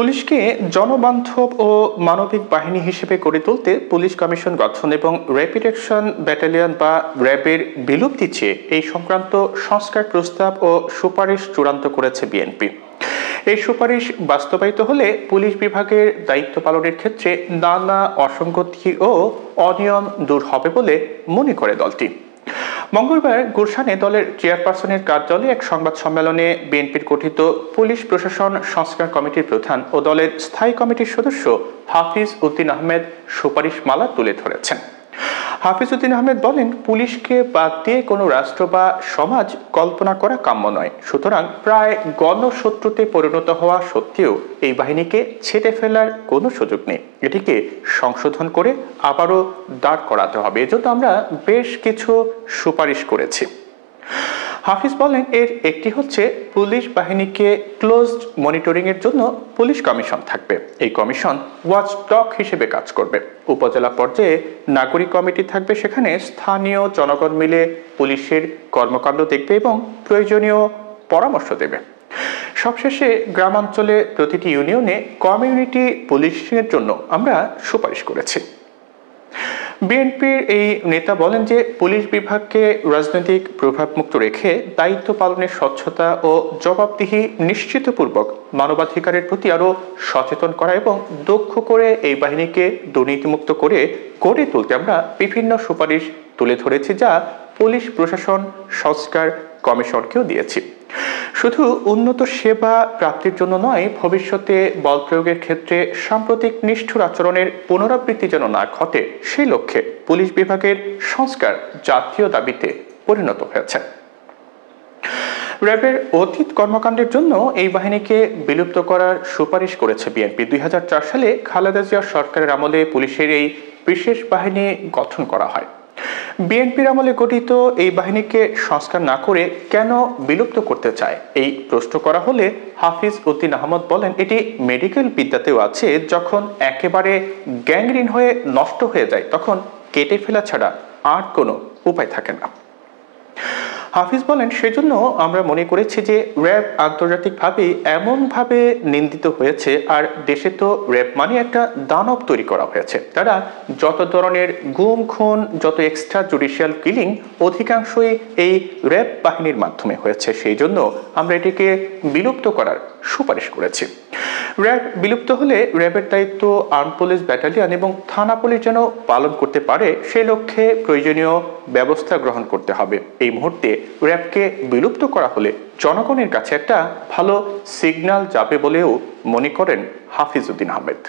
পুলিশকে জনবান্ধব ও মানবিক বাহিনী হিসেবে গড়ে তুলতে পুলিশ কমিশন গঠন এবং র্যাপিড অ্যাকশন ব্যাটালিয়ন বা র্যাবের বিলুপ্তি চেয়ে এই সংক্রান্ত সংস্কার প্রস্তাব ও সুপারিশ চূড়ান্ত করেছে বিএনপি। এই সুপারিশ বাস্তবায়িত হলে পুলিশ বিভাগের দায়িত্ব পালনের ক্ষেত্রে নানা অসঙ্গতি ও অনিয়ম দূর হবে বলে মনে করে দলটি। মঙ্গলবার গুলশানে দলের চেয়ারপারসনের কার্যালয়ে এক সংবাদ সম্মেলনে বিএনপির গঠিত পুলিশ প্রশাসন সংস্কার কমিটির প্রধান ও দলের স্থায়ী কমিটির সদস্য হাফিজ উদ্দিন আহমেদ সুপারিশমালা তুলে ধরেছেন। হাফিজ উদ্দিন আহমেদ বলেন, পুলিশকে বাদ দিয়ে কোনো রাষ্ট্র বা সমাজ কল্পনা করা কাম্য নয়। সুতরাং প্রায় গণশত্রুতে পরিণত হওয়া সত্ত্বেও এই বাহিনীকে ছেটে ফেলার কোনো সুযোগ নেই। এটিকে সংশোধন করে আবারও দাঁড় করাতে হবে। এজন্য আমরা বেশ কিছু সুপারিশ করেছি। হাফিজ বলেন, এর একটি হচ্ছে পুলিশ বাহিনীকে ক্লোজড মনিটরিং এর জন্য পুলিশ কমিশন থাকবে। এই কমিশন ওয়াচডগ হিসেবে কাজ করবে। উপজেলা পর্যায়ে নাগরিক কমিটি থাকবে, সেখানে স্থানীয় জনগণ মিলে পুলিশের কর্মকাণ্ড দেখবে এবং প্রয়োজনীয় পরামর্শ দেবে। সবশেষে গ্রামাঞ্চলে প্রতিটি ইউনিয়নে কমিউনিটি পুলিশিংয়ের জন্য আমরা সুপারিশ করেছি। বিএনপির এই নেতা বলেন যে পুলিশ বিভাগকে রাজনৈতিক প্রভাবমুক্ত রেখে দায়িত্ব পালনের স্বচ্ছতা ও জবাবদিহি নিশ্চিতপূর্বক মানবাধিকারের প্রতি আরও সচেতন করা এবং দক্ষ করে এই বাহিনীকে দুর্নীতিমুক্ত করে গড়ে তুলতে আমরা বিভিন্ন সুপারিশ তুলে ধরেছি, যা পুলিশ প্রশাসন সংস্কার কমিশনকেও দিয়েছি। শুধু উন্নত সেবা প্রাপ্তির জন্য নয়, ভবিষ্যতে বল প্রয়োগের ক্ষেত্রে সাম্প্রতিক নিষ্ঠুর আচরণের পুনরাবৃত্তি যেন না ঘটে, সেই লক্ষ্যে পুলিশ বিভাগের সংস্কার জাতীয় দাবিতে পরিণত হয়েছে। র্যাবের অতীত কর্মকাণ্ডের জন্য এই বাহিনীকে বিলুপ্ত করার সুপারিশ করেছে বিএনপি। 2004 সালে খালেদা জিয়া সরকারের আমলে পুলিশের এই বিশেষ বাহিনী গঠন করা হয়। বিএনপির আমলে গঠিত এই বাহিনীকে সংস্কার না করে কেন বিলুপ্ত করতে চায় এই প্রশ্ন করা হলে হাফিজ উদ্দিন আহমদ বলেন, এটি মেডিকেল বিদ্যাতেও আছে। যখন একেবারে গ্যাংগ্রিন হয়ে নষ্ট হয়ে যায় তখন কেটে ফেলা ছাড়া আর কোনো উপায় থাকে না। হাফিজ বলেন, সেজন্য আমরা মনে করেছি যে র্যাব আন্তর্জাতিকভাবে এমনভাবে নিন্দিত হয়েছে, আর দেশে তো র্যাব মানে একটা দানব তৈরি করা হয়েছে। তারা যত ধরনের গুম খুন, যত এক্সট্রা জুডিশিয়াল কিলিং অধিকাংশই এই র্যাব বাহিনীর মাধ্যমে হয়েছে। সেই জন্য আমরা এটিকে বিলুপ্ত করার সুপারিশ করেছি। র্যাব বিলুপ্ত হলে র্যাবের দায়িত্ব আর্ম পুলিশ ব্যাটালিয়ন এবং থানা পুলিশ যেন পালন করতে পারে, সেই লক্ষ্যে প্রয়োজনীয় ব্যবস্থা গ্রহণ করতে হবে। এই মুহূর্তে র্যাবকে বিলুপ্ত করা হলে জনগণের কাছে একটা ভালো সিগন্যাল যাবে বলেও মনে করেন হাফিজ উদ্দিন আহমেদ।